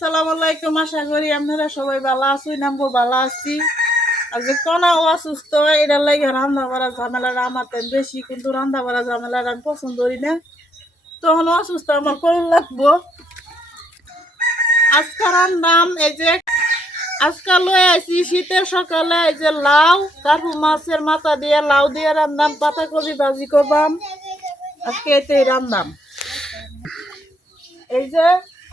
আসসালামু আলাইকুম, আশা করি আপনারা সবাই ভালো আছি নামবো ভালো আছি। আর যে কনা অসুস্থ, এটার লাগে রান্না বাড়া ঝামেলাটা আমার তেন বেশি, কিন্তু রান্না বাড়া ঝামেলাটা আমি পছন্দ করি না। তখন অসুস্থ আমার করুন লাগবো। আজকে রান্নাম এই যে, আজকে লয়ে আছি শীতের সকালে এই যে লাউ, কার্পু মাছের মাথা দিয়ে লাউ দিয়ে রান্নাম, পাতাকপি ভাজি করবাম। আজকে এতেই রান্নাম। এই যে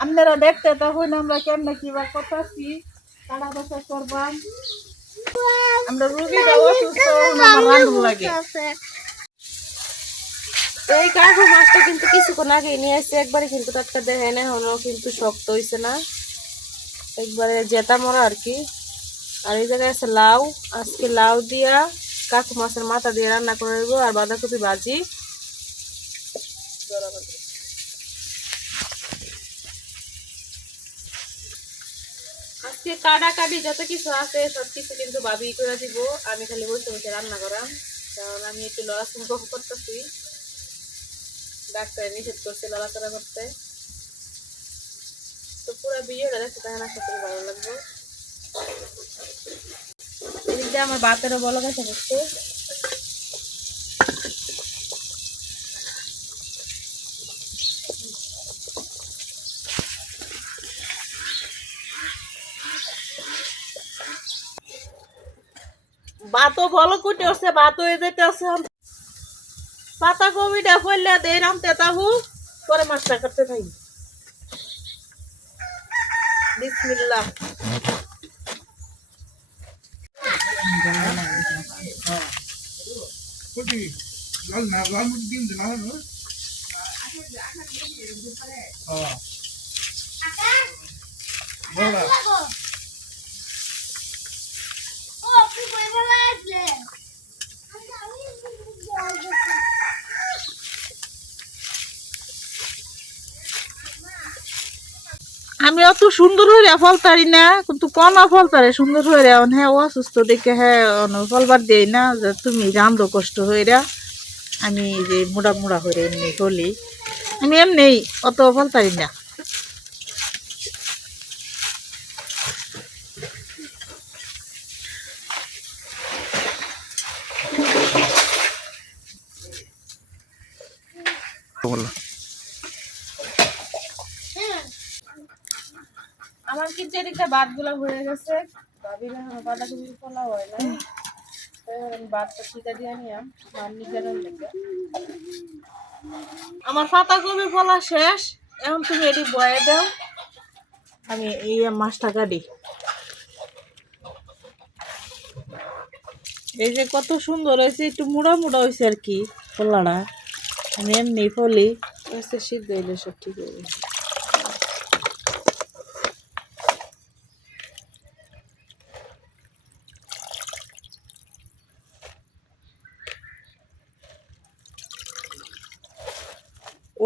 আপনারা দেখতে তখন আমরা কেমনে কিবা করতেছি কাটা বাসা করবাম আমরা রুগীটা অসুস্থ লাগে। এই কাকু মাছটা কিন্তু কিছুক্ষণ আগে নিয়ে আসছে একবারে কিন্তু টাটকা দেখে না হলো কিন্তু শক্ত হয়েছে না। একবারে জেতা মরা আর কি। আর এই জায়গায় আছে লাউ। আজকে লাউ দিয়া কাকু মাছের মাথা দিয়ে রান্না করে দেবো আর বাঁধাকপি ভাজি। আজকে কাটা কাটি যত কিছু আছে, সব কিছু কিন্তু বাবি করে দিব। আমি খালি বসে বসে রান্না করাম কারণ আমি একটু লড়াচড়া করতেছি। ডাক্তার নিষেধ করছে লড়াচড়া করতে। তো পুরো ভিডিওটা দেখতে তাহলে আশা করি ভালো লাগবে। আমার বাতেরও বলো গেছে হচ্ছে ভালো কুটে আছে ভাত হয়ে যেতে আছে পাতা কবিটা ফেললে দেই রামতে পরে মাছটা করতে থাকি। বিসমিল্লাহ। não আমি অত সুন্দর হয়ে ফলতারি না, কিন্তু কনা ফলতারে সুন্দর হয়ে হ্যাঁ অসুস্থ দেখে হ্যাঁ ফলবার দেই না, যে তুমি রান্ধো কষ্ট হয়ে আমি যে মোড়া মুড়া হয়ে এমনি হলি আমি এমনি অত ফলতারি না। Bola. আমার কিন্তু এদিকটা ভাতগুলো হয়ে গেছে। ভাবির এখন বাঁধাকপি ফলা হয় না ভাতটা সিটা দিয়ে নিলাম মার নিজের লেগে। আমার পাতা কবি ফলা শেষ। এখন তুমি এটি বয়ে দাও। আমি এই মাছটা কাটি। এই যে কত সুন্দর হয়েছে, একটু মুড়া মুড়া হয়েছে আর কি ফলাটা আমি এমনি ফলি। সিদ্ধ হইলে সব ঠিক হবে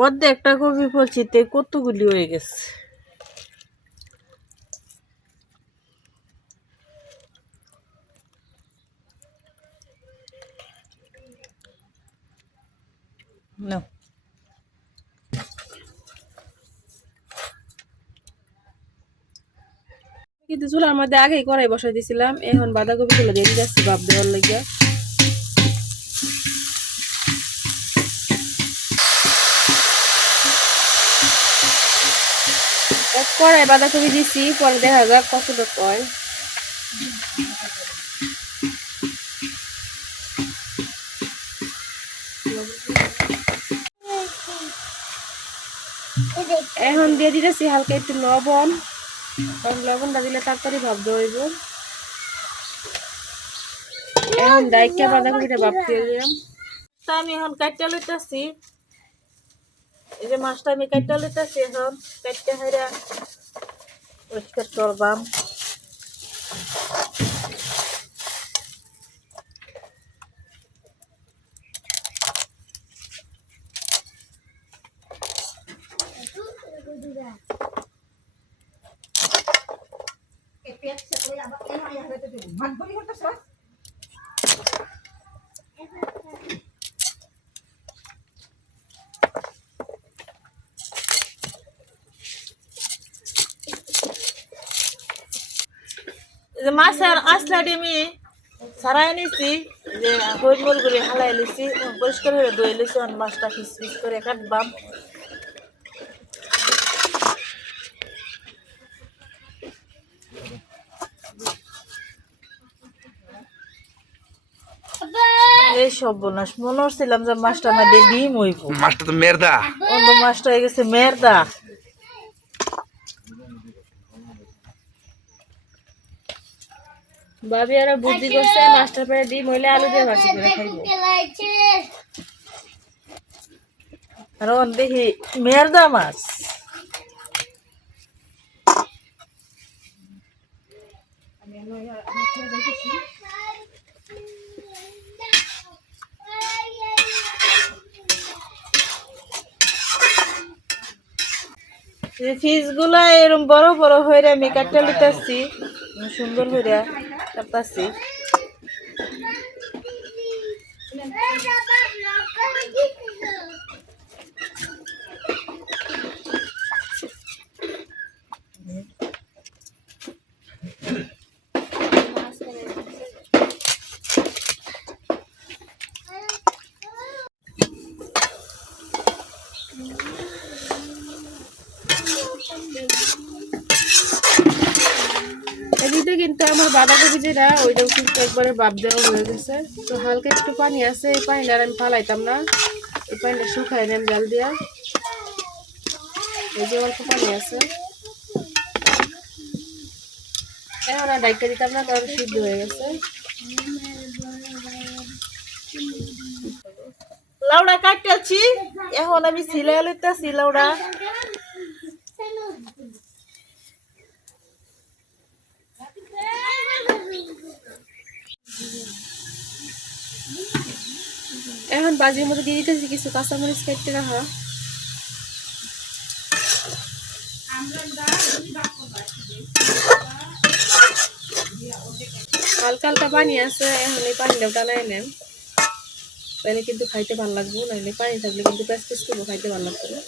অর্ধেকটা কপি ফলছি, তে কতগুলি হয়ে গেছে। কিন্তু চুলার মধ্যে আগেই কড়াই বসাই দিছিলাম, এখন বাঁধাকপি গুলো দিয়ে যাচ্ছি ভাব দেওয়ার লেগে এক কড়াই বাঁধাকপি দিছি, পরে দেখা যাক কতটা কয়। এখন দিয়ে দিতেছি হালকা একটু লবণ। লবণটা দিলে তাড়াতাড়ি ভাব হইব এখন দায়িকা বাঁধাকপিটা ভাব দিয়ে দিলাম। তা আমি এখন কাটতে লইতেছি। এই যে মাছটা আমি কাটতে লইতেছি এখন কাটতে হাইরা ölçüleri çorbam. Kepet, saya kaya abak, ayah, ya. যে মাছের আসলাটি আমি সারাই নিছি যে হইল মুরগুলি হালাই লিছি পরিষ্কার করে ধুয়ে লিছি আর মাছটা পিস করে কাটবাম। এই মনে হচ্ছিলাম যে মাছটা আমার ডিম হইব। মাছটা তো মেরদা। অন্য মাছটা হয়ে গেছে মেরদা। ভাবি আর বুদ্ধি করছে মাস্টার পেরে ডিম হইলে আলু দিয়ে ভাজি করে খাইবো। আর অন দেখি মেরদা মাছ। ফিসগুলা এরম বড় বড় হয়ে আমি কাটতে লিতেছি সুন্দর হইরা। কাটতাছি এদিকে কিন্তু আমার বাঁধাকপি যেটা, ওইটাও কিন্তু একবারে বাপ দেওয়া হয়ে গেছে। তো হালকা একটু পানি আছে, এই পানিটা আমি ফালাইতাম না। এই পানিটা শুকাই নেন জাল দিয়া। এই যে অল্প পানি আছে। এখন আর দিতাম না, কারণ সিদ্ধ হয়ে গেছে। লাউডা কাটতেছি। এখন আমি সিলাই লইতেছি, লাউডা। এখন বাজির মধ্যে দিয়ে দিতেছি কিছু কাঁচামরিচ কাটতে রাখা। হালকা হালকা পানি আছে, এখন এই পানিটাও টানাই নেন। তাহলে কিন্তু খাইতে ভালো লাগবে, নাহলে পানি থাকলে কিন্তু প্যাস প্যাস করব, খাইতে ভালো লাগবে না।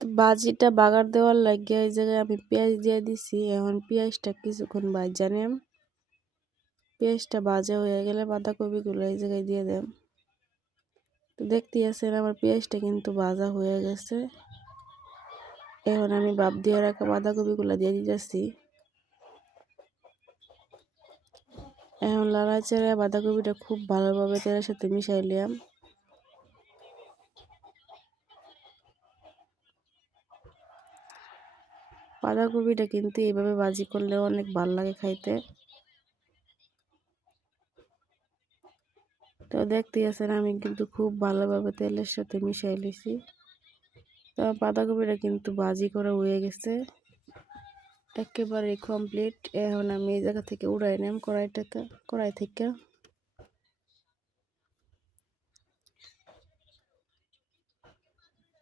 বাজিটা বাগার দেওয়ার লাগিয়ে এই জায়গায় আমি পেঁয়াজ দিয়ে দিছি। এখন পেঁয়াজটা কিছুক্ষণ বাজা নেম। পেঁয়াজটা ভাজা হয়ে গেলে বাঁধাকপিগুলো এই জায়গায় দিয়ে দেম। তো দেখতেই আছেন আমার পেঁয়াজটা কিন্তু ভাজা হয়ে গেছে। এখন আমি বাপ দিয়ে রাখা বাঁধাকপিগুলো দিয়ে দিতেছি। এখন লাড়াচাড়া বাঁধাকপিটা খুব ভালোভাবে তেলের সাথে মিশাইলাম বাঁধাকপিটা কিন্তু এইভাবে ভাজি করলে অনেক ভালো লাগে খাইতে। তো দেখতে আছেন, আমি কিন্তু খুব ভালোভাবে তেলের সাথে মিশাই লিছি তো বাঁধাকপিটা কিন্তু ভাজি করা হয়ে গেছে। একেবারে কমপ্লিট এখন আমি এই জায়গা থেকে উড়াই নিলাম কড়াইটাকে কড়াই থেকে।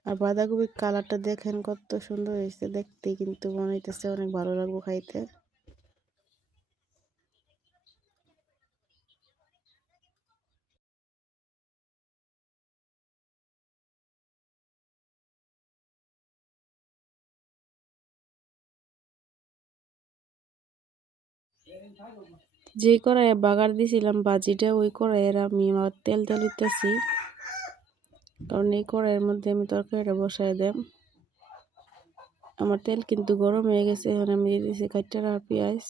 আর বাঁধাকপির কালারটা দেখেন কত সুন্দর হয়েছে। দেখতে কিন্তু মনে হইতেছে অনেক ভালো লাগবো খাইতে। যে কড়াইয়ে বাগার দিছিলাম, বাজিটা ওই কড়াইয়ের আমি তেল তেল দিতেছি কারণ এই কড়াইয়ের মধ্যে আমি তরকারিটা বসাই দেম আমার তেল কিন্তু গরম হয়ে গেছে, এখন আমি দিয়ে দিয়েছি কাটটা রাখা পেঁয়াজ।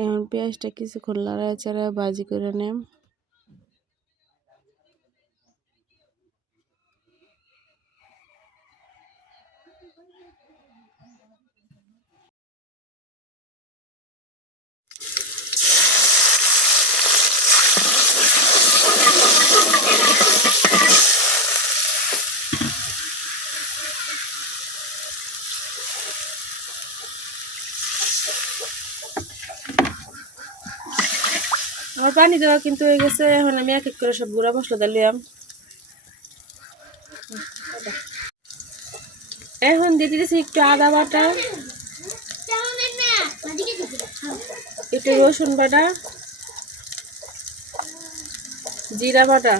এখন পেঁয়াজটা কিছুক্ষণ লড়াই চড়াই ভাজি করে নেম আমার পানি দেওয়া কিন্তু হয়ে গেছে। এখন আমি এক এক করে সব গুঁড়া মশলা দিলাম এখন দিয়ে দিতেছি একটু আদা বাটা, একটু রসুন বাটা, জিরা বাটা।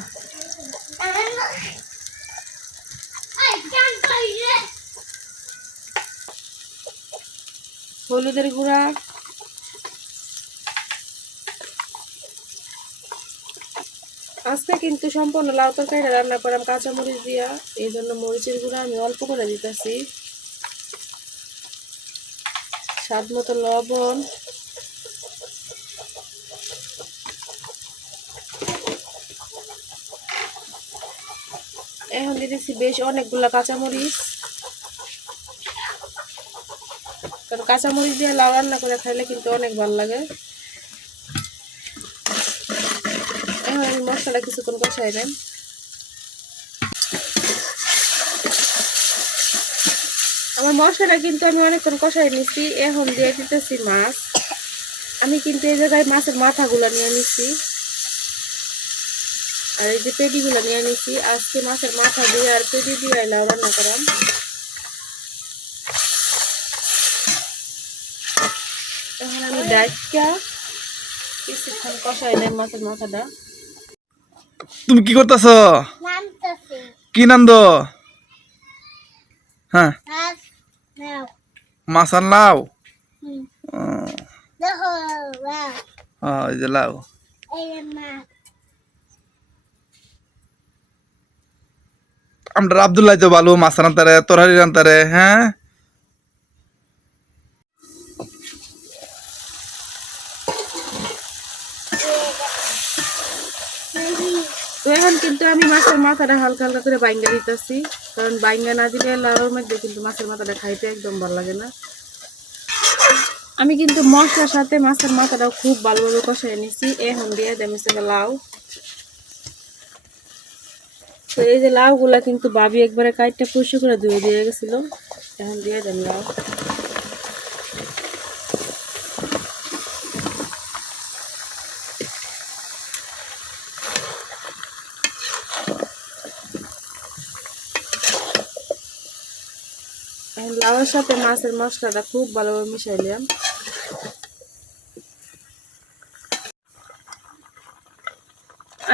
হলুদের গুঁড়া। আজকে কিন্তু সম্পূর্ণ লাউ তরকারিটা রান্না করলাম কাঁচা মরিচ দিয়া, এই জন্য মরিচের গুঁড়া আমি অল্প করে দিতেছি। স্বাদ মতো লবণ। এখন দিতেছি বেশ অনেকগুলা কাঁচামরিচ। কারণ কাঁচামরিচ দিয়ে লাউ রান্না করে খাইলে কিন্তু অনেক ভালো লাগে এখন আমি মশলা কিছুক্ষণ কষাই দেন। আমার মশলাটা কিন্তু আমি অনেকক্ষণ কষাই নিচ্ছি এখন দিয়ে দিতেছি মাছ। আমি কিন্তু এই জায়গায় মাছের মাথাগুলো নিয়ে নিচ্ছি আর এই যে পেটিগুলো নিয়ে নিচ্ছি আজকে মাছের মাথা দিয়ে আর পেটি দিয়ে লাউ রান্না করাম। এখন আমি ডাইটটা কিছুক্ষণ কষাই নেন মাছের মাথাটা। তুমি কি করতেছ? কি নান্দ হ্যাঁ। মাছ আর লাউ? ও, ও, যে লাউ। আমরা আবদুল্লাহ তো ভালো মাছ রান্তারে তরহারি রান্তারে হ্যাঁ? তো এখন কিন্তু আমি মাছের মাথাটা হালকা হালকা করে বাইঙ্গা দিতেছি। কারণ বাইঙ্গা না দিলে লাউর মধ্যে কিন্তু মাছের মাথাটা খাইতে একদম ভালো লাগে না। আমি কিন্তু মশলার সাথে মাছের মাথাটাও খুব ভালোভাবে কষাই নিছি। এখন দিয়ে দেমি লাউ। তো এই যে লাউগুলা কিন্তু বাবি একবারে কাইটটা পরিষ্কার করে ধুয়ে দিয়ে গেছিল। এখন দিয়ে দেন লাউ। এখন সাথে মাছের মশলাটা খুব ভালোভাবে মিশাই নিলাম।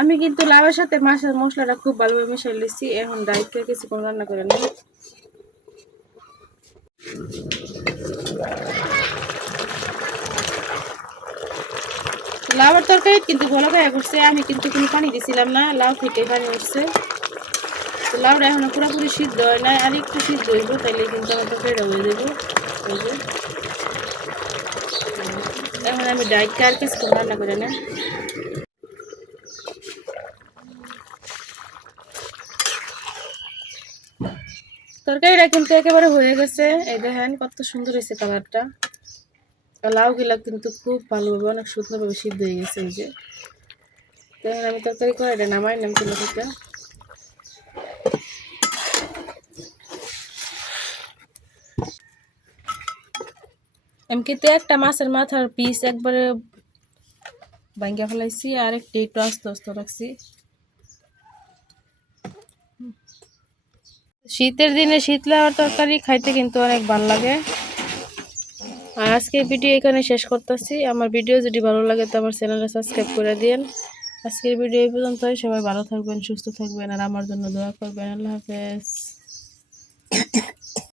আমি কিন্তু লাউয়ের সাথে মাছের মশলাটা খুব ভালোভাবে মিশাই লিছি এখন ডাইটকে কিছুক্ষণ রান্না করে নিই। লাউয়ের তরকারি কিন্তু গোলা ভাইয়া করছে আমি কিন্তু কোনো পানি দিছিলাম না, লাউ থেকে পানি উঠছে। লাউটা এখনও পুরোপুরি সিদ্ধ হয় নাই, আর একটু সিদ্ধ হইব, তাইলে কিন্তু আমার তরকারিটা হয়ে যাব এখন আমি ডাইটটা আর কিছুক্ষণ রান্না করে না তরকারিটা কিন্তু একেবারে হয়ে গেছে। এই দেখেন, কত সুন্দর হয়েছে কালারটা। লাউগুলা কিন্তু খুব ভালোভাবে, অনেক সুন্দরভাবে সিদ্ধ হয়ে গেছে, এই যে। দেখেন আমি তরকারি করে এটা নামাই নাম থেকে আমি কিন্তু একটা মাছের মাথার পিস একবারে ভাঙ্গা ফেলাইছি, আর একটি একটু আস্তে আস্তে রাখছি। শীতের দিনে শীত লাউর তরকারি খাইতে কিন্তু অনেক ভালো লাগে। আর আজকের ভিডিও এখানে শেষ করতেছি। আমার ভিডিও যদি ভালো লাগে তো আমার চ্যানেলটা সাবস্ক্রাইব করে দিন আজকের ভিডিও এই পর্যন্তই। সবাই ভালো থাকবেন, সুস্থ থাকবেন, আর আমার জন্য দোয়া করবেন। আল্লাহ হাফেজ।